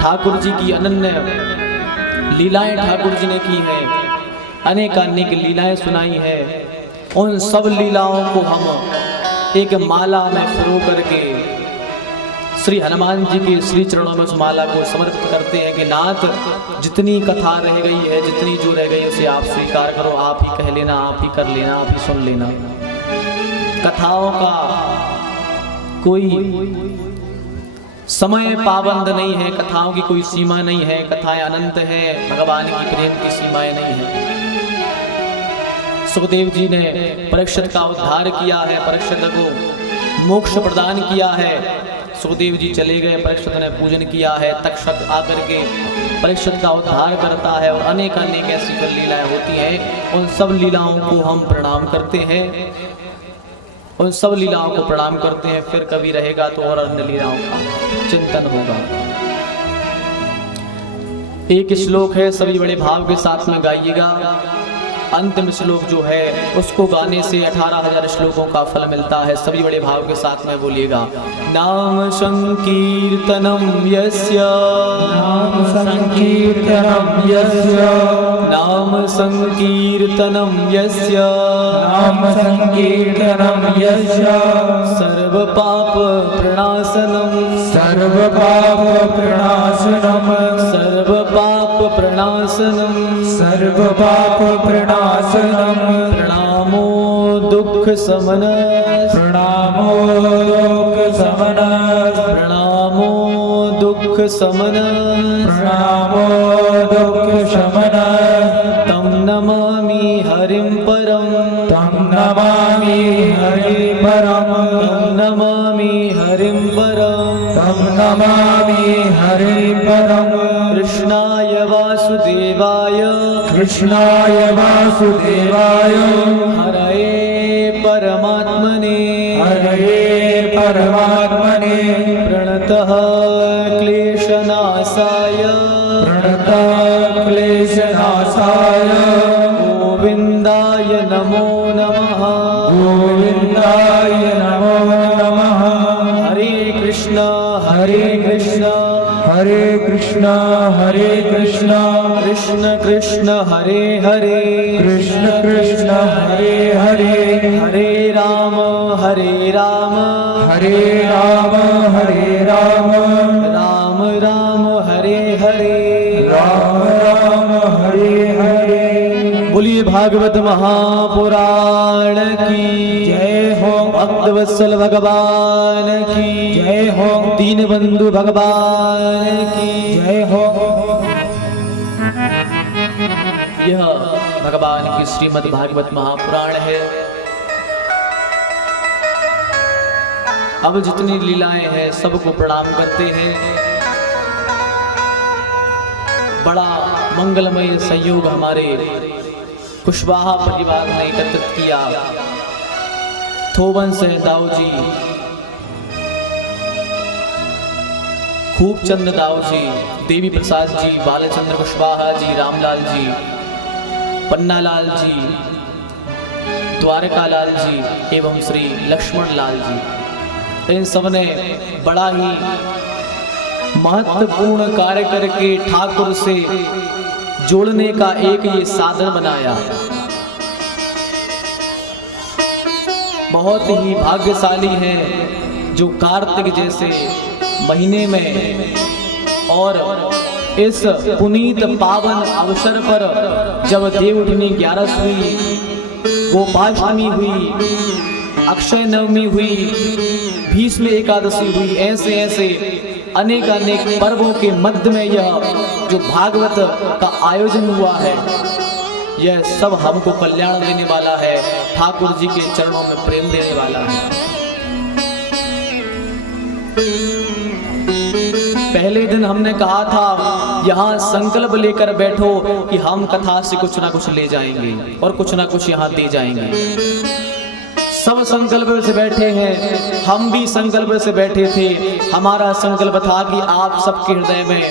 ठाकुर जी की अनन्य लीलाएं ठाकुर जी ने की है, अनेकानेक लीलाएं सुनाई है। उन सब लीलाओं को हम एक माला में पिरो करके श्री हनुमान जी के श्री चरणों में उस माला को समर्पित करते हैं कि नाथ, जितनी कथा रह गई है, जितनी जो रह गई है, उसे आप स्वीकार करो, आप ही कह लेना, आप ही कर लेना, आप ही सुन लेना। कथाओं का कोई समय पाबंद नहीं है, कथाओं की कोई सीमा नहीं है, कथाएं अनंत है, भगवान की प्रेम की सीमाएं नहीं है। सुखदेव जी ने परीक्षित का उद्धार किया है, परीक्षित को मोक्ष प्रदान किया है। सुखदेव जी चले गए, परीक्षित ने पूजन किया है, तक्षक आकर के परीक्षित का उद्धार करता है और अनेक अनेक ऐसी लीलाएं होती हैं। उन सब लीलाओं को हम प्रणाम करते हैं, उन सब लीलाओं को प्रणाम करते हैं। फिर कभी रहेगा तो और अन्य लीलाओं का चिंतन होगा। एक श्लोक है, सभी बड़े भाव के साथ में गाइएगा। अंतिम श्लोक जो है उसको गाने से 18,000 श्लोकों का फल मिलता है। सभी बड़े भाव के साथ में बोलिएगा। नाम संकीर्तनम यस्य, नाम संकीर्तनम यस्य, नाम संकीर्तनम यस्य, नाम संकीर्तनम यस्य, सर्व पाप प्रणाशनम, सर्व पाप प्रणाशनम, सर्व पाप प्रणाशनम, सर्व पाप प्रणाशनम, प्रणामो दुख समन, प्रणामो दुख समन, प्रणामो दुख समन, प्रणामो दुख शमन, तम नमामि हरिं परम, तम नमामि हरि परम, तम नमामि हरिं परम, तम नमामि हरि परम, कृष्णाय वासुदेवाय, कृष्णाय वासुदेवाय, हरये परमात्मने, हरये परमात्मने, प्रणतः क्लेशनाशाय, प्रणतः क्लेशनाशाय, गोविन्दाय नमो नमः, गोविन्दाय नमो नमः। हरे कृष्ण हरे कृष्ण, हरे कृष्ण हरे कृष्ण, कृष्ण कृष्ण हरे हरे, कृष्ण कृष्ण हरे हरे, हरे राम हरे राम, हरे राम हरे राम, राम राम हरे हरे, राम राम हरे हरे। बोलिए भागवत महापुराण की जय हो, भक्तवत्सल भगवान की जय हो, दीन बंधु भगवान की जय हो। यह भगवान की श्रीमद् भागवत महापुराण है। अब जितनी लीलाएं हैं सबको प्रणाम करते हैं। बड़ा मंगलमय संयोग हमारे कुशवाहा परिवार ने एकत्रित किया। थोबन से दाऊ जी, खूबचंद दाऊ जी, देवी प्रसाद जी, बालचंद्र कुशवाहा जी, रामलाल जी, पन्नालाल जी, द्वारका लाल जी एवं श्री लक्ष्मण लाल जी, इन सब ने बड़ा ही महत्वपूर्ण कार्य करके ठाकुर से जोड़ने का एक ये साधन बनाया। बहुत ही भाग्यशाली हैं जो कार्तिक जैसे महीने में और इस पुनीत पावन अवसर पर जब देवउठनी 11 हुई, गोपाष्टमी हुई, अक्षय नवमी हुई, भीष्म एकादशी हुई, ऐसे ऐसे अनेक अनेक पर्वों के मध्य में यह जो भागवत का आयोजन हुआ है, यह सब हमको कल्याण देने वाला है, ठाकुर जी के चरणों में प्रेम देने वाला है। पहले दिन हमने कहा था यहाँ संकल्प लेकर बैठो कि हम कथा से कुछ ना कुछ ले जाएंगे और कुछ ना कुछ यहाँ दे जाएंगे। सब संकल्प से बैठे हैं, हम भी संकल्प से बैठे थे। हमारा संकल्प था कि आप सबके हृदय में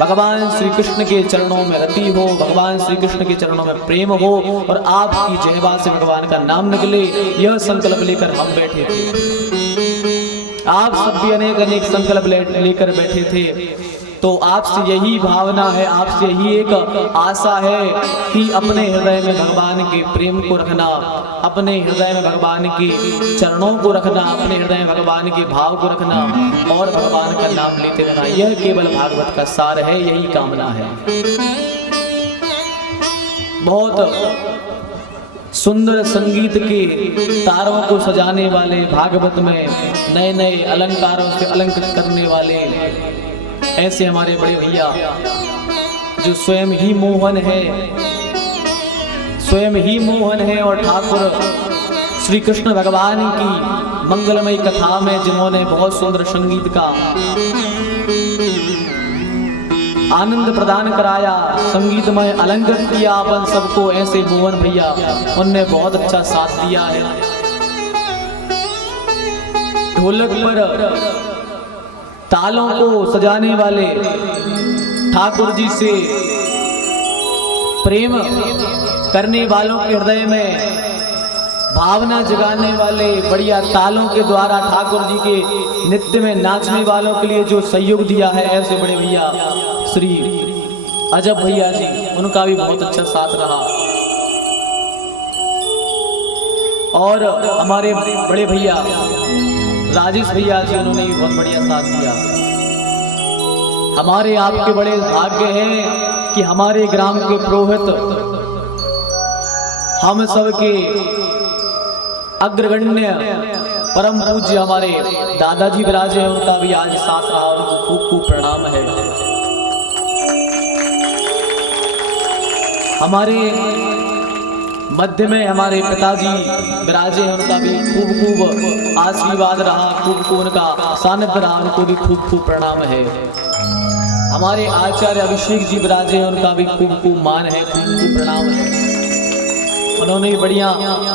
भगवान श्री कृष्ण के चरणों में रति हो, भगवान श्री कृष्ण के चरणों में प्रेम हो और आपकी जिह्वा से भगवान का नाम निकले, यह संकल्प लेकर हम बैठे थे। आप सब भी अनेक अनेक संकल्प लेकर बैठे थे। तो आपसे यही भावना है, आपसे यही एक आशा है कि अपने हृदय में भगवान के प्रेम को रखना, अपने हृदय में भगवान के चरणों को रखना, अपने हृदय में भगवान के भाव को रखना और भगवान का नाम लेते रहना। यह केवल भागवत का सार है, यही कामना है। बहुत सुंदर संगीत के तारों को सजाने वाले, भागवत में नए नए अलंकारों से अलंकृत करने वाले ऐसे हमारे बड़े भैया जो स्वयं ही मोहन है, स्वयं ही मोहन है और ठाकुर श्री कृष्ण भगवान की मंगलमयी कथा में जिन्होंने बहुत सुंदर संगीत का आनंद प्रदान कराया, संगीतमय अलंकृत किया अपन सबको, ऐसे मोहन भैया उनने बहुत अच्छा साथ दिया है। ढोलक पर तालों को सजाने वाले, ठाकुर जी से प्रेम करने वालों के हृदय में भावना जगाने वाले, बढ़िया तालों के द्वारा ठाकुर जी के नृत्य में नाचने वालों के लिए जो सहयोग दिया है, ऐसे बड़े भैया श्री अजब भैया जी, उनका भी बहुत अच्छा साथ रहा। और हमारे बड़े भैया राजेश भैया जी, उन्होंने भी बहुत बढ़िया साथ दिया। हमारे आपके बड़े भाग्य हैं कि हमारे ग्राम के पुरोहित, हम सबके अग्रगण्य परम पूज्य हमारे दादाजी विराजे हैं, उनका भी आज साथ रहा, उनको खूब खूब प्रणाम है। हमारे मध्य में हमारे पिताजी विराजे हैं, उनका भी खूब खूब आशीर्वाद रहा, खूब खूब उनका सानिध्य रहा, उनको भी खूब खूब प्रणाम है। हमारे आचार्य अभिषेक जी विराजे हैं, उनका भी खूब खूब मान है, खूब खूब प्रणाम है। उन्होंने भी बढ़िया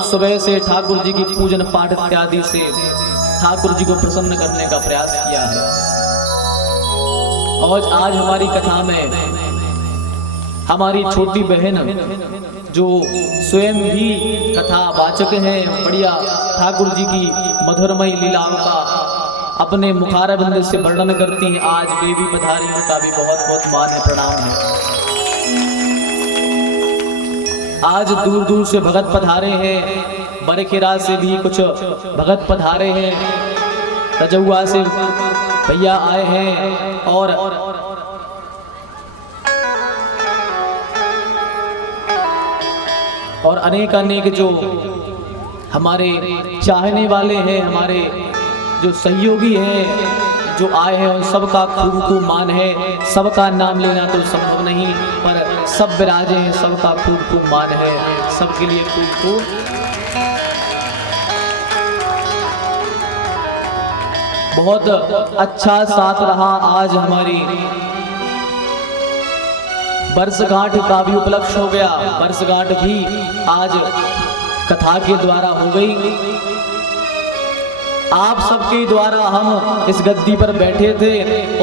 सुबह से ठाकुर जी की पूजन पाठ इत्यादि से ठाकुर जी को प्रसन्न करने का प्रयास किया है। और आज हमारी कथा में हमारी छोटी बहन जो स्वयं भी कथा वाचक हैं, बढ़िया ठाकुर जी की मधुरमयी लीलाओं का अपने मुखारबिंद से वर्णन करती हैं, आज वे भी पधारी, उनका भी बहुत बहुत मान है, प्रणाम है। आज दूर दूर से भगत पधारे हैं, बरखेरा से भी कुछ भगत पधारे हैं, रजौआ से भैया आए हैं और अनेक अनेक जो हमारे चाहने वाले हैं, हमारे जो सहयोगी हैं जो आए हैं, उन सबका खूब खूब मान है। सबका नाम लेना तो संभव नहीं, पर सब विराजे हैं, सबका खूब खूब मान है, सबके लिए खूब खूब बहुत अच्छा साथ रहा। आज हमारी वर्षगांठ का भी उपलक्ष्य हो गया, वर्षगांठ भी आज कथा के द्वारा हो गई। आप सबके द्वारा हम इस गद्दी पर बैठे थे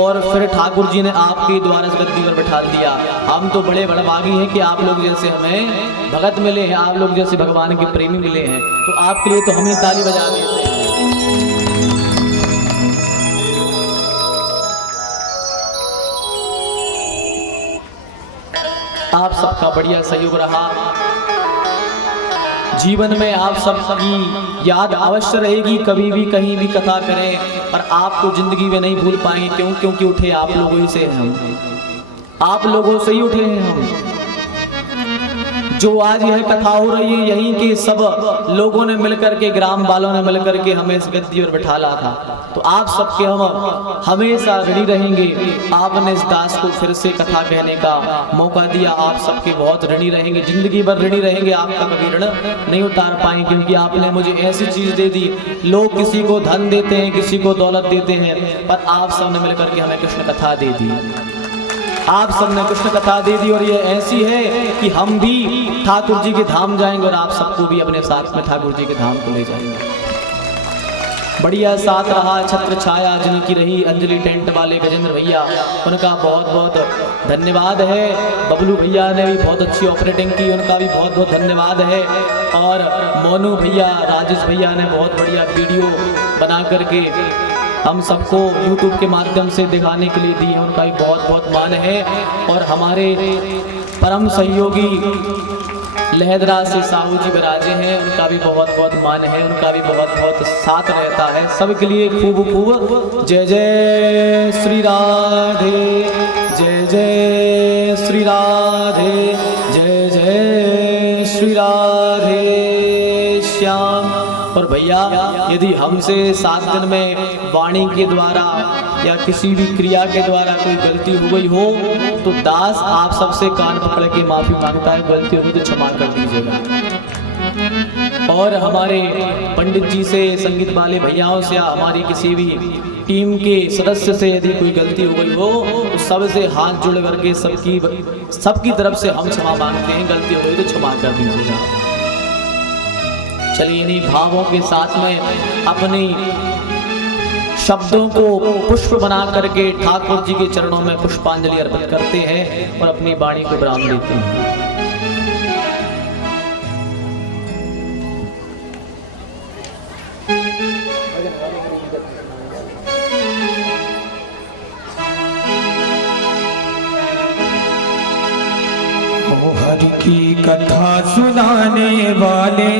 और फिर ठाकुर जी ने आपके द्वारा इस गद्दी पर बैठा दिया। हम तो बड़े बड़भागी हैं कि आप लोग जैसे हमें भगत मिले हैं, आप लोग जैसे भगवान के प्रेमी मिले हैं, तो आपके लिए तो हमें ताली बजा देते हैं। आप सबका बढ़िया सहयोग रहा। जीवन में आप सबकी याद अवश्य रहेगी, कभी भी कहीं भी कथा करें, पर आपको जिंदगी में नहीं भूल पाएंगे। क्यों? क्योंकि उठे आप लोगों से हैं, हम आप लोगों से ही उठे हैं। हम जो आज यह कथा हो रही है, यहीं के सब लोगों ने मिलकर के, ग्राम वालों ने मिलकर के हमें इस गद्दी पर बिठाला था। तो आप सबके हम हमेशा ऋणी रहेंगे। आपने इस दास को फिर से कथा कहने का मौका दिया, आप सबके बहुत ऋणी रहेंगे, जिंदगी भर ऋणी रहेंगे। आपका कभी ऋण नहीं उतार पाएंगे, क्योंकि आपने मुझे ऐसी चीज दे दी। लोग किसी को धन देते हैं, किसी को दौलत देते हैं, पर आप सबने मिलकर के हमें कृष्ण कथा दे दी। आप सबने कृष्ण कथा दे दी, और ये ऐसी है कि हम भी ठाकुर जी के धाम जाएंगे और आप सबको भी अपने साथ में ठाकुर जी के धाम को ले जाएंगे। बढ़िया साथ रहा, छत्र छाया जिनकी रही अंजलि टेंट वाले गजेंद्र भैया, उनका बहुत बहुत धन्यवाद है। बबलू भैया ने भी बहुत अच्छी ऑपरेटिंग की, उनका भी बहुत बहुत धन्यवाद है। और मोनू भैया, राजेश भैया ने बहुत बढ़िया वीडियो बना करके हम सबको YouTube के माध्यम से दिखाने के लिए दी है, उनका भी बहुत बहुत मान है। और हमारे परम सहयोगी लहदरा से साहू जी विराजे हैं, उनका भी बहुत बहुत मान है, उनका भी बहुत बहुत साथ रहता है। सबके लिए खूब खूब जय जय श्री राधे, जय जय श्री राधे, जय जय श्री राधे श्याम। और भैया यदि हमसे 7 दिन में वाणी के द्वारा या किसी भी क्रिया के द्वारा कोई गलती हो गई हो तो दास आप सबसे कान पकड़ के माफी मांगता है, गलती होगी तो क्षमा कर दीजिएगा। और हमारे पंडित जी से, संगीत वाले भैयाओं से या हमारी किसी भी टीम के सदस्य से यदि कोई गलती हो गई हो तो सबसे हाथ जोड़ करके सबकी तरफ से हम क्षमा मांगते हैं, गलती हो गई तो क्षमा कर दीजिएगा। चलिए इन्हीं भावों के साथ में अपनी शब्दों को पुष्प बना करके ठाकुर जी के चरणों में पुष्पांजलि अर्पित करते हैं और अपनी वाणी को विराम देते हैं। हरि की कथा सुनाने वाले,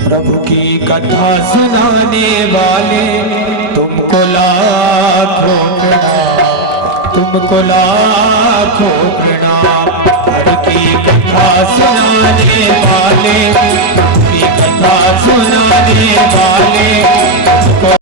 प्रभु की कथा सुनाने वाले, तुमको लाखों प्रणाम, तुमको लाखों प्रणाम। हरि की कथा सुनाने वाले, प्रभु की कथा सुनाने वाले,